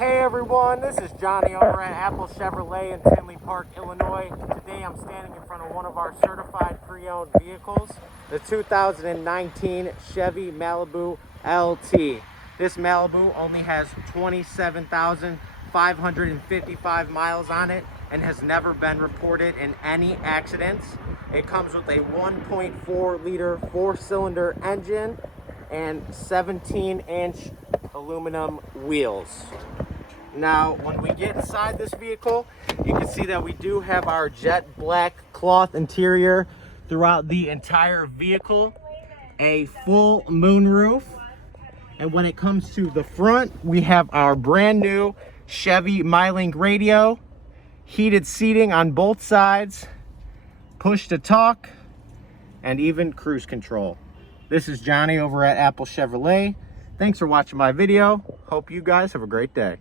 Hey everyone, this is Johnny over at Apple Chevrolet in Tinley Park, Illinois. Today I'm standing in front of one of our certified pre-owned vehicles, the 2019 Chevy Malibu LT. This Malibu only has 27,555 miles on it and has never been reported in any accidents. It comes with a 1.4 liter 4-cylinder engine and 17-inch aluminum wheels. Now, when we get inside this vehicle, you can see that we do have our jet black cloth interior throughout the entire vehicle, a full moonroof, and when it comes to the front, we have our brand new Chevy MyLink radio, heated seating on both sides, push to talk, and even cruise control. This is Johnny over at Apple Chevrolet. Thanks for watching my video. Hope you guys have a great day.